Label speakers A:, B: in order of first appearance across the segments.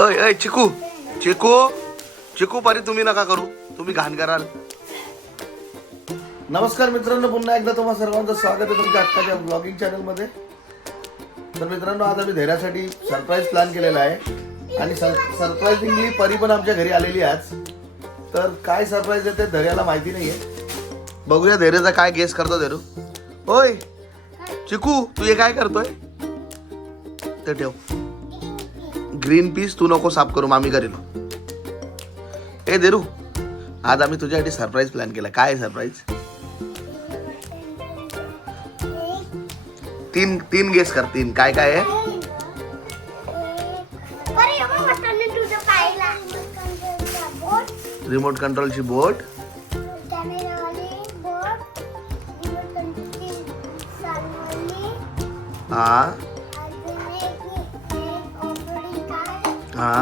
A: अय अय चिकू. चिकू. चिकू पारी तुम्ही नका करू. तुम्ही घाण कराल. नमस्कार मित्रांनो पुन्हा एकदा तुम्हा सर्वांचं स्वागत आहे तुमच्या आत्ताच्या ब्लॉगिंग चॅनलमध्ये तर मित्रांनो आज आम्ही धैर्यासाठी सरप्राईज प्लॅन केलेला आहे. आणि सरप्राईजिंगली परी पण आमच्या घरी आलेली आहे आज. तर काय सरप्राईज आहे ते धैर्याला माहिती नाही आहे बघूया धैर्याचा काय गेस करतो धैरु होय चिकू तू हे काय करतोय? ते ठेव. ग्रीन पीस तू नको साफ करू मामी करेल ए देरू आज आम्ही तुझ्यासाठी सरप्राईज प्लॅन केला. काय सरप्राईज तीन तीन गेस कर तीन. काय काय आहे? रिमोट कंट्रोलची बोट हा. हा.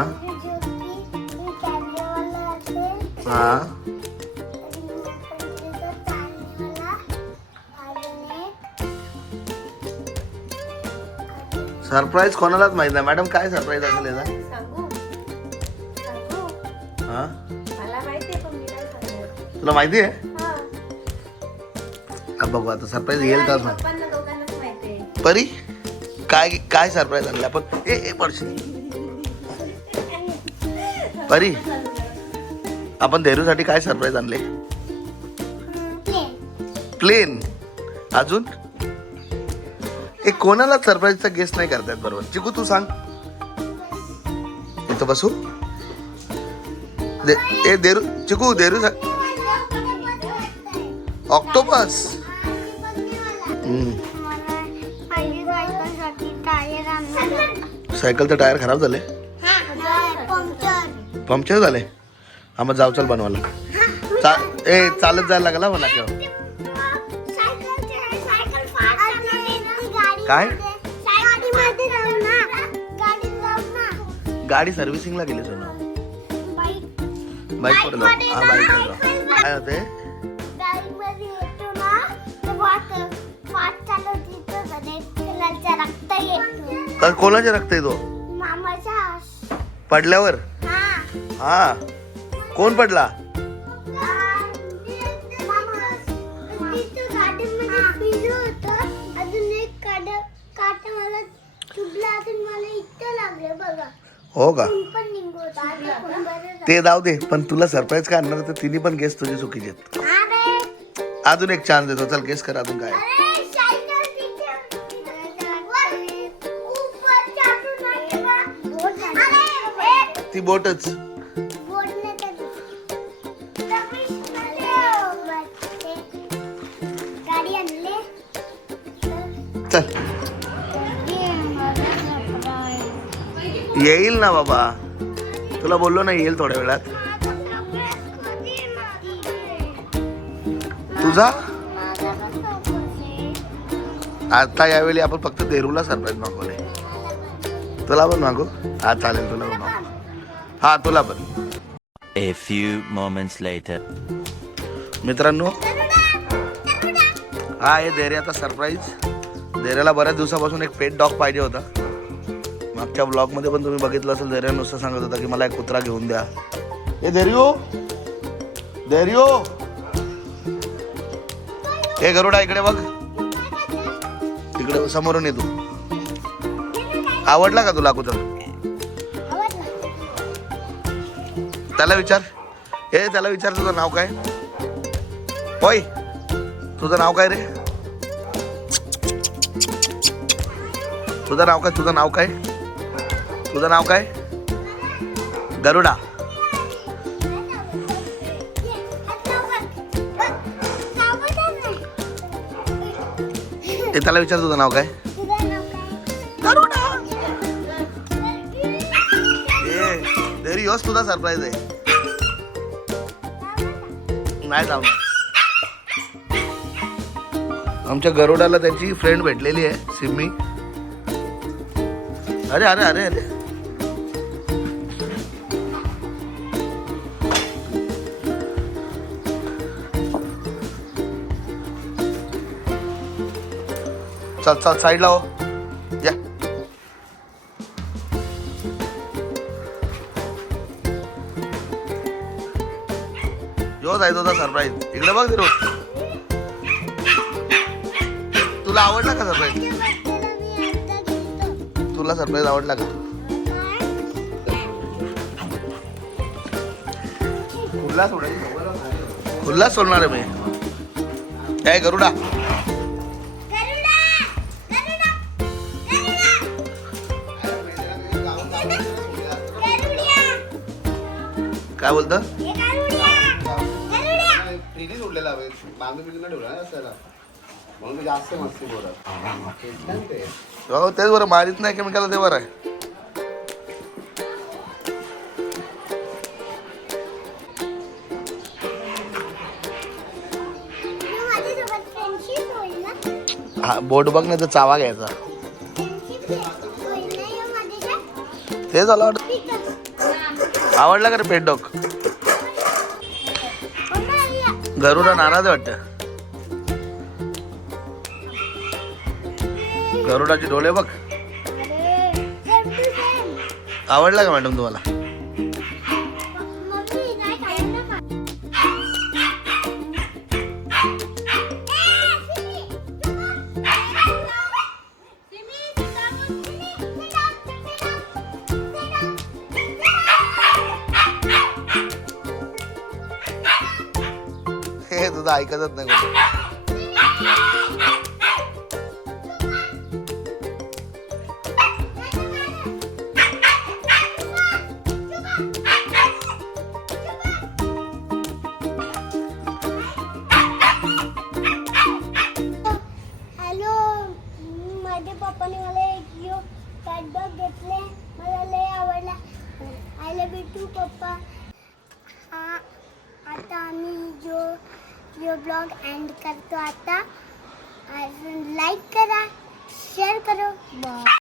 A: हा. सरप्राईज कोणालाच माहीत नाही. मॅडम काय सरप्राईज असेल याचा?
B: सांगू. सांगू.
A: हा?
B: मला माहिती आहे पण मी नाही सांगणार
A: तुला माहिती आहे?
B: हा.
A: हा, बघू आता सरप्राईज येईल
B: मला
A: का?
B: आणि पप्पांना दोघांनाच माहिती आहे.
A: परी काय काय सरप्राईज आणले? आपण ए ए पडशी. परी आपण देहरूसाठी काय सरप्राईज आणले?
C: प्लेन
A: अजून? एक कोणाला सरप्राईजचा गेस्ट नाही करतायत बरोबर. चिकू तू सांग. इथं बसू. दे ए देरू चिकू देरू ऑक्टोपस. सायकलचं टायर खराब झाले
C: पंक्चर
A: झाले. हा मग जाऊ चल बनवायला. चा ए चालत जायला लागला मला काय? गाडी सर्व्हिसिंगला गेली सोना बाईक वर जाऊ? हा बाईक वर जाऊ? काय होते
C: रक्त येतो
A: तर कोणाचे रक्त येतो. पडल्यावर?
C: हा.
A: कोण पडला? हो का? ते जाऊ दे पण तुला सरप्राईज काय आणणार तर तिने पण गेस तुझी चुकीचे आहेत. अजून एक चान्स देतो. चल गेस कर अजून काय ती बोटच. चल. येईल ना बाबा. तुला बोललो ना येईल थोड्या वेळात. तुझा? आता यावेळी आपण फक्त देरूला सरप्राईज मागवले तुला पण मागू? हा चालेल तुला पण मागू. हा तुला पण.
D: A few moments later.
A: मित्रांनो हा आहे देऱ्याचा सरप्राईज. धैर्याला बऱ्याच दिवसापासून एक पेट डॉग पाहिजे होता. मागच्या ब्लॉगमध्ये पण तुम्ही बघितलं असेल धैर्या नुसतं सांगत होता की मला एक कुत्रा घेऊन द्या. ए धैर्यो धैर्यो हे गरुडा इकडे बघ. तिकडे समोरून ये तू. आवडला का तुला कुत्रा? त्याला विचार. हे त्याला विचार तुझं नाव काय? होय. तुझं नाव काय रे? तुझं नाव काय? तुझं नाव काय? तुझं नाव काय? गरुडा. ते त्याला विचार तुझं नाव काय? गरुडा. घरी देरी तुझा सरप्राईज आहे. नाही जाऊ आमच्या गरुडाला त्याची फ्रेंड भेटलेली आहे सिम्मी अरे अरे अरे अरे. चल चल साईडला हो. या. होता सरप्राईज इकडे बघ तुला आवडला का सरप्राईज तुला सरप्राईज आवडला का खुल्ला सोडायची खुल्ला सोडणार आहे मी काय गरुडा
C: गरुडा! गरुडा! गरुडा! गरुड्या!
A: काय बोलतं
E: म्हणून जास्त मस्ती बोलत ते
A: हो तेच बरं मारित नाही केमिकल ते बरं आहे? हा बोट बघ नाही तर चावा घ्यायचा
C: माझ्याशी?
A: ते झालं. आवडला का रे पेट डॉग. गरुडा नाराज वाटतं गरुडाचे डोळे बघ. आवडला का मॅडम तुम्हाला? तुझं ऐकतच नाही
C: पप्पा. हा आता आम्ही जो जो ब्लॉग एंड करतो आता. लाईक करा शेअर करो. बाय